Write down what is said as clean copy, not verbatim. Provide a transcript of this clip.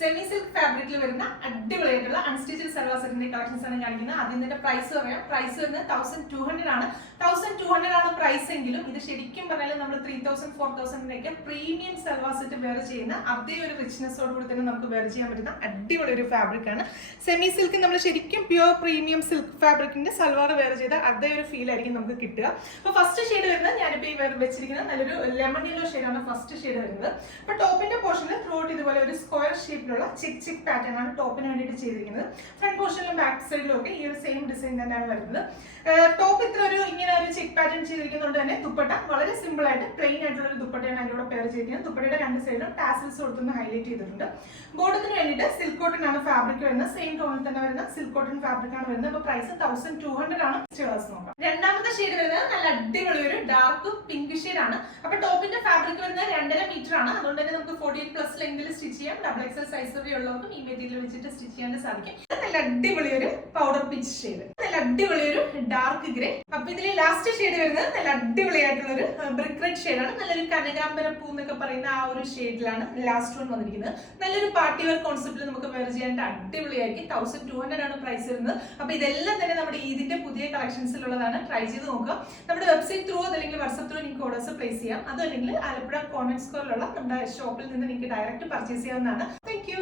Semi silk ഫാബ്രിക്കിൽ വരുന്ന അടിപൊളിയായിട്ടുള്ള അൺസ്റ്റിച്ചഡ് സൽവാർ സെറ്റിന്റെ കളക്ഷൻസ് ആണ് കാണിക്കുന്നത്. അതിന്റെ പ്രൈസ് പറയാം. പ്രൈസ് വരുന്നത് 1200 ആണ്. 1200 ആണ് പ്രൈസ് എങ്കിലും ഇത് ശരിക്കും പറഞ്ഞാൽ നമ്മൾ 3000 4000 പ്രീമിയം സൽവാർ സെറ്റ് വെയർ ചെയ്യുന്ന അതേ ഒരു റിച്ച്നെസ്സോട് കൂടി തന്നെ നമുക്ക് വെയർ ചെയ്യാൻ പറ്റുന്ന അടിപൊളി ഒരു ഫാബ്രിക് ആണ്. സെമി സിൽക്ക് നമ്മൾ ശരിക്കും പ്യുവർ പ്രീമിയം സിൽക്ക് ഫാബ്രിക്കിന്റെ സൽവാർ വെയർ ചെയ്ത അതേ ഒരു ഫീൽ ആയിരിക്കും നമുക്ക് കിട്ടുക. അപ്പൊ ഫസ്റ്റ് ഷെയ്ഡ് വരുന്നത് ഞാനിപ്പോ ഈ വെച്ചിരിക്കുന്നത് നല്ലൊരു ലെമൺ യെല്ലോ ഷെയ്ഡാണ് ഫസ്റ്റ് ഷെയ്ഡ് വരുന്നത്. അപ്പൊ ടോപ്പിന്റെ പോർഷനിൽ ത്രൂ ഔട്ട് ഇതുപോലെ ഒരു സ്ക്വയർ ഷേപ്പിലുള്ള ചിക്ക് പാറ്റേൺ ആണ് ടോപ്പിന് വേണ്ടിയിട്ട് ചെയ്തിരിക്കുന്നത്. ഫ്രണ്ട് പോർഷനിലും ബാക്ക് സൈഡിലും ഒക്കെ ഈ ഒരു സെയിം ഡിസൈൻ തന്നെയാണ് വരുന്നത്. ടോപ്പ് ഇത്ര ഒരു ഇങ്ങനെ ഒരു ചിക്ക് പാറ്റേൺ ചെയ്തിരിക്കുന്നതുകൊണ്ട് തന്നെ ദുപ്പട്ട വളരെ സിമ്പിൾ ആയിട്ട് പ്ലെയിൻ ആയിട്ടുള്ള ഒരു ദുപ്പട്ടയാണ് അതിന്റെ കൂടെ പെയർ ചെയ്തിരിക്കുന്നത്. ദുപ്പട്ടയുടെ രണ്ട് സൈഡിലും ടാസൽസ് കൊടുത്തൊന്ന് ഹൈലൈറ്റ് ചെയ്തിട്ടുണ്ട്. ബോർഡത്തിന് വേണ്ടിയിട്ട് സിൽക്ക് കോട്ടൺ ആണ് ഫാബ്രിക് വരുന്നത്. സെയിം ടോണിൽ തന്നെ വരുന്ന സിൽക്ക് കോട്ടൺ ഫാബ്രിക് ആണ് വരുന്നത്. അപ്പൊ പ്രൈസ് 1200 ആണ്. നോക്കാം. രണ്ടാമത്തെ ഷെയ്ഡ് വരുന്നത് നല്ല അടിപൊളി ഒരു ഡാർക്ക് പിങ്ക് ഷെയ്ഡ് ആണ്. അപ്പൊ ടോപ്പിന്റെ ഫാബ്രിക് വരുന്നത് 2.5 മീറ്റർ ആണ്. അതുകൊണ്ട് തന്നെ നമുക്ക് 48+ ലെങ്തിൽ സ്റ്റിച്ച് ചെയ്യാം. XXL സൈസ് ഉള്ളവർക്കും ഈ മെറ്റീരിയൽ വെച്ചിട്ട് സ്റ്റിച്ച് ചെയ്യാൻ സാധിക്കും. നല്ല അടിപൊളി ഒരു പൗഡർ പിച്ച് ഷെയ്ഡ്, നല്ല അടിപൊളി ഒരു ഡാർക്ക് ഗ്രേ. അപ്പൊ ഇതിലെ ലാസ്റ്റ് ഷെയ്ഡ് വരുന്നത് നല്ല അടിപൊളിയായിട്ടുള്ള ഒരു ബ്രിക്ക് റെഡ് ഷെയ്ഡ് ആണ്. നല്ലൊരു കനകാംബര പൂ എന്നൊക്കെ പറയുന്ന ആ ഒരു ഷെയ്ഡിലാണ് ലാസ്റ്റ് വൺ വന്നിരിക്കുന്നത്. നല്ലൊരു പാർട്ടി വെയർ കോൺസെപ്റ്റിൽ നമുക്ക് വെയർ ചെയ്യാൻ അടിപൊളിയായിരിക്കും. 1200 ആണ് പ്രൈസ് വരുന്നത്. അപ്പൊ ഇതെല്ലാം തന്നെ നമ്മുടെ ഇതിന്റെ പുതിയ കളക്ഷൻസിലുള്ളതാണ്. ട്രൈ ചെയ്ത് നോക്കുക. നമ്മുടെ വെബ്സൈറ്റ് ത്രൂ അല്ലെങ്കിൽ വാട്സ്ആപ്പ് ത്രൂ നിങ്ങൾക്ക് ഓർഡേഴ്സ് പ്ലേസ് ചെയ്യാം. അതല്ലെങ്കിൽ ആലപ്പുഴ കോൺവെന്റ് സ്ക്വയറിലുള്ള നമ്മുടെ ഷോപ്പിൽ നിന്ന് നിങ്ങൾക്ക് ഡയറക്റ്റ് പർച്ചേസ് ചെയ്യാവുന്നതാണ്. Thank you.